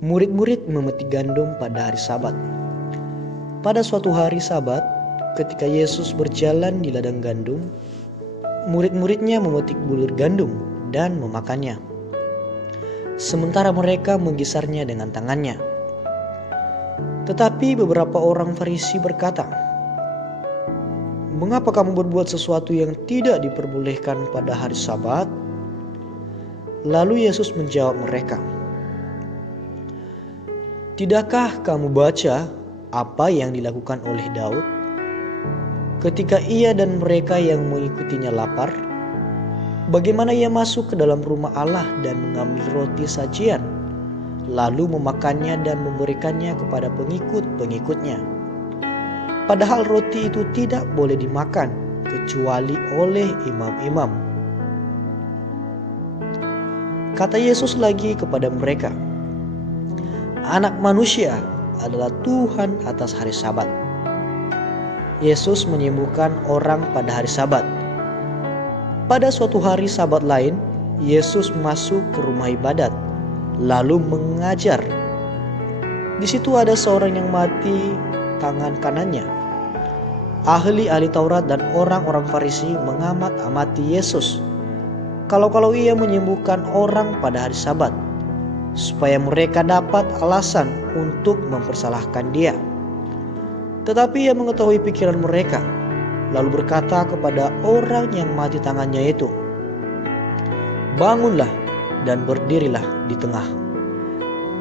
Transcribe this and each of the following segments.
Murid-murid memetik gandum pada hari Sabat. Pada suatu hari Sabat, ketika Yesus berjalan di ladang gandum, murid-muridnya memetik bulir gandum dan memakannya. Sementara mereka menggisarnya dengan tangannya. Tetapi beberapa orang Farisi berkata, "Mengapa kamu berbuat sesuatu yang tidak diperbolehkan pada hari Sabat?" Lalu Yesus menjawab mereka, "Tidakkah kamu baca apa yang dilakukan oleh Daud ketika ia dan mereka yang mengikutinya lapar? Bagaimana ia masuk ke dalam rumah Allah dan mengambil roti sajian, lalu memakannya dan memberikannya kepada pengikut-pengikutnya. Padahal roti itu tidak boleh dimakan kecuali oleh imam-imam." Kata Yesus lagi kepada mereka, "Anak manusia adalah Tuhan atas hari Sabat." Yesus menyembuhkan orang pada hari Sabat. Pada suatu hari Sabat lain, Yesus masuk ke rumah ibadat lalu mengajar. Di situ ada seorang yang mati tangan kanannya. Ahli-ahli Taurat dan orang-orang Farisi mengamat-amati Yesus kalau ia menyembuhkan orang pada hari Sabat, supaya mereka dapat alasan untuk mempersalahkan dia. Tetapi ia mengetahui pikiran mereka, lalu berkata kepada orang yang mati tangannya itu, "Bangunlah dan berdirilah di tengah."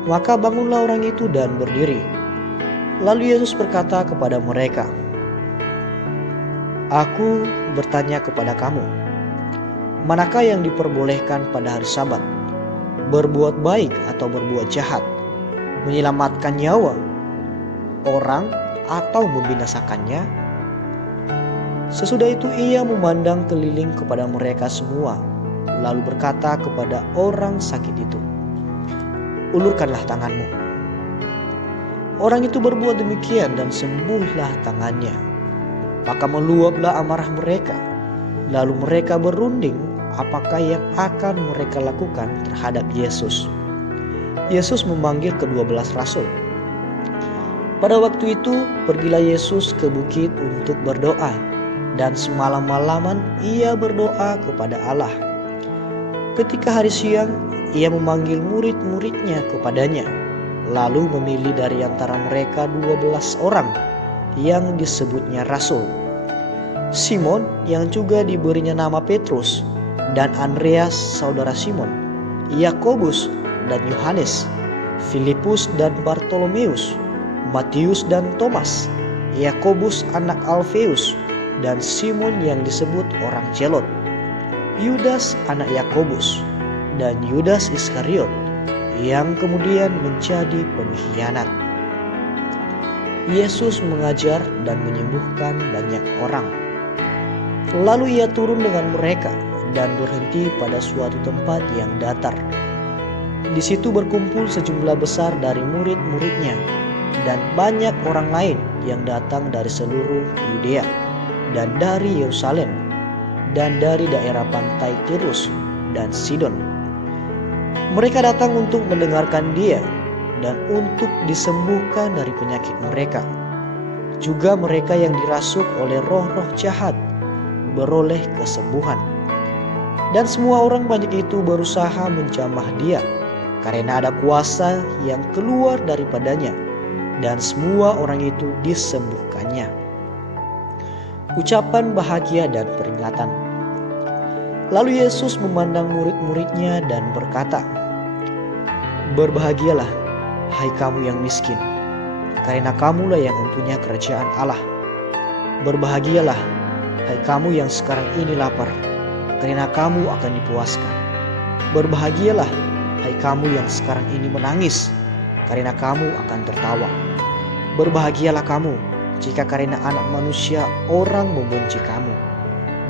Maka bangunlah orang itu dan berdiri. Lalu Yesus berkata kepada mereka, "Aku bertanya kepada kamu, manakah yang diperbolehkan pada hari Sabat? Berbuat baik atau berbuat jahat? Menyelamatkan nyawa orang atau membinasakannya?" Sesudah itu ia memandang keliling kepada mereka semua, lalu berkata kepada orang sakit itu, "Ulurkanlah tanganmu." Orang itu berbuat demikian dan sembuhlah tangannya. Maka meluaplah amarah mereka. Lalu mereka berunding apakah yang akan mereka lakukan terhadap Yesus. Yesus memanggil ke-12 rasul. Pada waktu itu pergilah Yesus ke bukit untuk berdoa, dan semalam-malaman ia berdoa kepada Allah. Ketika hari siang, ia memanggil murid-muridnya kepadanya, lalu memilih dari antara mereka 12 orang yang disebutnya rasul. Simon yang juga diberinya nama Petrus, dan Andreas saudara Simon, Yakobus dan Yohanes, Filipus dan Bartolomeus, Matius dan Thomas, Yakobus anak Alfeus, dan Simon yang disebut orang Zelot, Yudas anak Yakobus, dan Yudas Iskariot yang kemudian menjadi pengkhianat. Yesus mengajar dan menyembuhkan banyak orang. Lalu ia turun dengan mereka dan berhenti pada suatu tempat yang datar. Di situ berkumpul sejumlah besar dari murid-muridnya dan banyak orang lain yang datang dari seluruh Yudea dan dari Yerusalem dan dari daerah pantai Tirus dan Sidon. Mereka datang untuk mendengarkan dia dan untuk disembuhkan dari penyakit mereka. Juga mereka yang dirasuk oleh roh-roh jahat beroleh kesembuhan. Dan semua orang banyak itu berusaha menjamah dia, karena ada kuasa yang keluar daripadanya, dan semua orang itu disembuhkannya. Ucapan bahagia dan peringatan. Lalu Yesus memandang murid-muridnya dan berkata, "Berbahagialah, hai kamu yang miskin, karena kamulah yang mempunyai kerajaan Allah. Berbahagialah, hai kamu yang sekarang ini lapar, karena kamu akan dipuaskan. Berbahagialah, hai kamu yang sekarang ini menangis, karena kamu akan tertawa. Berbahagialah kamu jika karena Anak Manusia orang membenci kamu,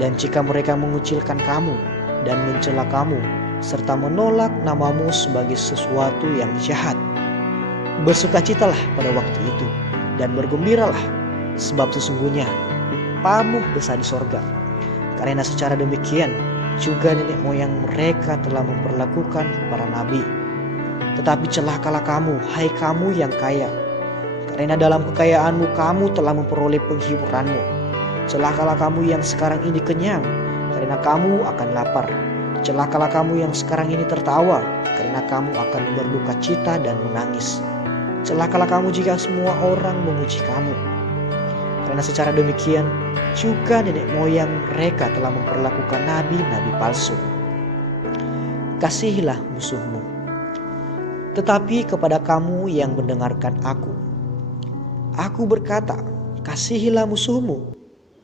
dan jika mereka mengucilkan kamu dan mencela kamu, serta menolak namamu sebagai sesuatu yang jahat. Bersukacitalah pada waktu itu, dan bergembiralah, sebab sesungguhnya upamu besar di sorga. Karena secara demikian juga nenek moyang mereka telah memperlakukan para nabi. Tetapi celakalah kamu, hai kamu yang kaya, karena dalam kekayaanmu kamu telah memperoleh penghiburanmu. Celakalah kamu yang sekarang ini kenyang, karena kamu akan lapar. Celakalah kamu yang sekarang ini tertawa, karena kamu akan berduka cita dan menangis. Celakalah kamu jika semua orang memuji kamu, karena secara demikian juga nenek moyang mereka telah memperlakukan nabi-nabi palsu. Kasihilah musuhmu. Tetapi kepada kamu yang mendengarkan aku berkata, kasihilah musuhmu,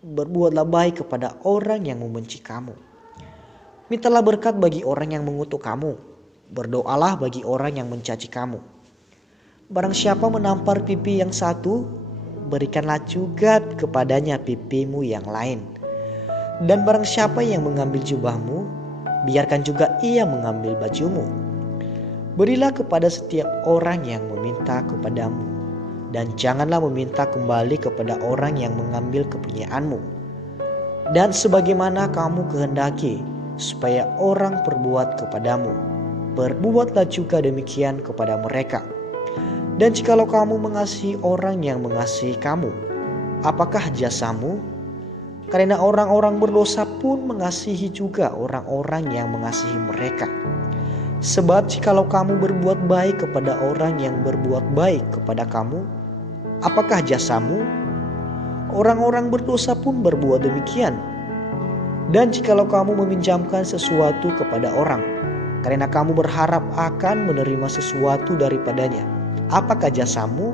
berbuatlah baik kepada orang yang membenci kamu. Mintalah berkat bagi orang yang mengutuk kamu, berdoalah bagi orang yang mencaci kamu. Barang siapa menampar pipi yang satu, berikanlah juga kepadanya pipimu yang lain. Dan barang siapa yang mengambil jubahmu, biarkan juga ia mengambil bajumu. Berilah kepada setiap orang yang meminta kepadamu, dan janganlah meminta kembali kepada orang yang mengambil kepunyaanmu. Dan sebagaimana kamu kehendaki supaya orang perbuat kepadamu, perbuatlah juga demikian kepada mereka. Dan jikalau kamu mengasihi orang yang mengasihi kamu, apakah jasamu? Karena orang-orang berdosa pun mengasihi juga orang-orang yang mengasihi mereka. Sebab jikalau kamu berbuat baik kepada orang yang berbuat baik kepada kamu, apakah jasamu? Orang-orang berdosa pun berbuat demikian. Dan jikalau kamu meminjamkan sesuatu kepada orang, karena kamu berharap akan menerima sesuatu daripadanya, apakah jasamu?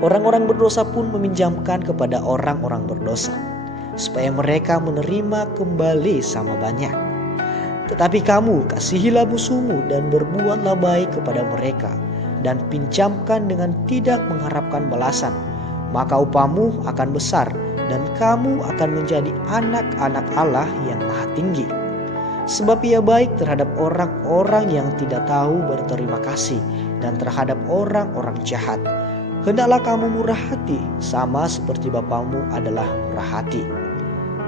Orang-orang berdosa pun meminjamkan kepada orang-orang berdosa, supaya mereka menerima kembali sama banyak. Tetapi kamu kasihilah musuhmu dan berbuatlah baik kepada mereka, dan pinjamkan dengan tidak mengharapkan balasan, maka upahmu akan besar, dan kamu akan menjadi anak-anak Allah yang Maha Tinggi. Sebab ia baik terhadap orang-orang yang tidak tahu berterima kasih, dan terhadap orang-orang jahat. Hendaklah kamu murah hati, sama seperti Bapamu adalah murah hati.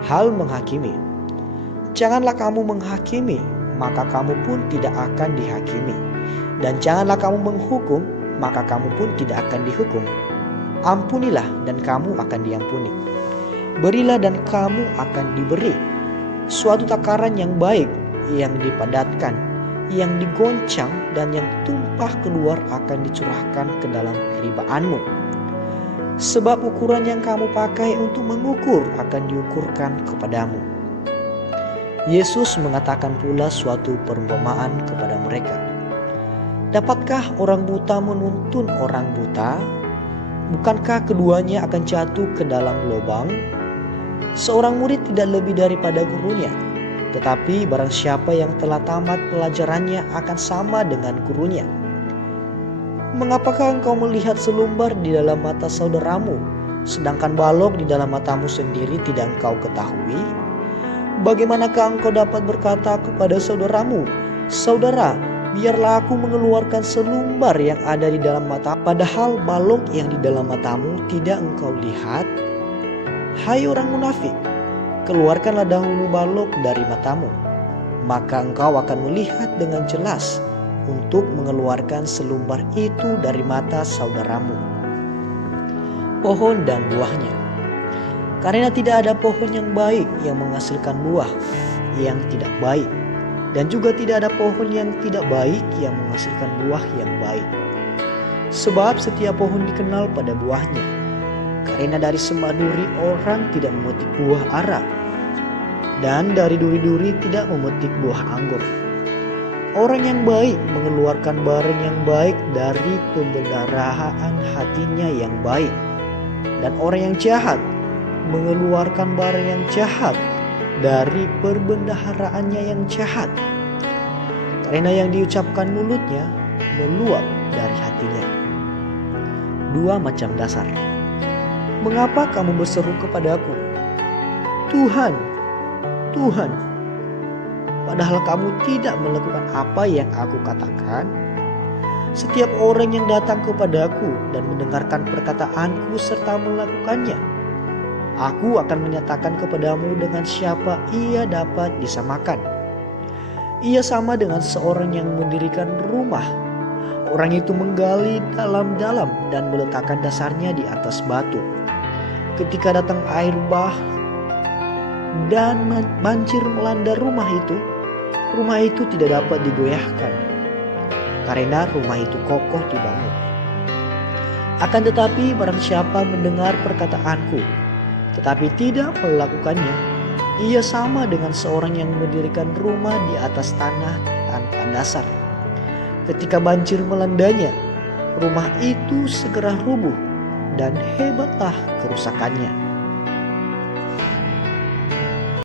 Hal menghakimi. Janganlah kamu menghakimi, maka kamu pun tidak akan dihakimi. Dan janganlah kamu menghukum, maka kamu pun tidak akan dihukum. Ampunilah dan kamu akan diampuni. Berilah dan kamu akan diberi. Suatu takaran yang baik, yang dipadatkan, yang digoncang dan yang tumpah keluar akan dicurahkan ke dalam ribaanmu. Sebab ukuran yang kamu pakai untuk mengukur akan diukurkan kepadamu. Yesus mengatakan pula suatu perumpamaan kepada mereka. Dapatkah orang buta menuntun orang buta? Bukankah keduanya akan jatuh ke dalam lubang? Seorang murid tidak lebih daripada gurunya. Tetapi barang siapa yang telah tamat pelajarannya akan sama dengan gurunya. Mengapakah engkau melihat selumbar di dalam mata saudaramu, sedangkan balok di dalam matamu sendiri tidak engkau ketahui? Bagaimanakah engkau dapat berkata kepada saudaramu, saudara, biarlah aku mengeluarkan selumbar yang ada di dalam mata, padahal balok yang di dalam matamu tidak engkau lihat? Hai orang munafik, keluarkanlah dahulu balok dari matamu, maka engkau akan melihat dengan jelas untuk mengeluarkan selumbar itu dari mata saudaramu. Pohon dan buahnya. Karena tidak ada pohon yang baik yang menghasilkan buah yang tidak baik, dan juga tidak ada pohon yang tidak baik yang menghasilkan buah yang baik. Sebab setiap pohon dikenal pada buahnya. Karena dari semak duri orang tidak memetik buah ara, dan dari duri-duri tidak memetik buah anggur. Orang yang baik mengeluarkan barang yang baik dari pembendaraan hatinya yang baik, dan orang yang jahat mengeluarkan barang yang jahat dari perbendaharaannya yang jahat. Karena yang diucapkan mulutnya meluap dari hatinya. Dua macam dasar. Mengapa kamu berseru kepadaku, Tuhan, Tuhan, padahal kamu tidak melakukan apa yang aku katakan? Setiap orang yang datang kepadaku dan mendengarkan perkataanku serta melakukannya, aku akan menyatakan kepadamu dengan siapa ia dapat disamakan. Ia sama dengan seorang yang mendirikan rumah. Orang itu menggali dalam-dalam dan meletakkan dasarnya di atas batu. Ketika datang air bah dan banjir melanda rumah itu tidak dapat digoyahkan, karena rumah itu kokoh dibangun. Akan tetapi barang siapa mendengar perkataanku, tetapi tidak melakukannya, ia sama dengan seorang yang mendirikan rumah di atas tanah tanpa dasar. Ketika banjir melandanya, rumah itu segera rubuh dan hebatlah kerusakannya.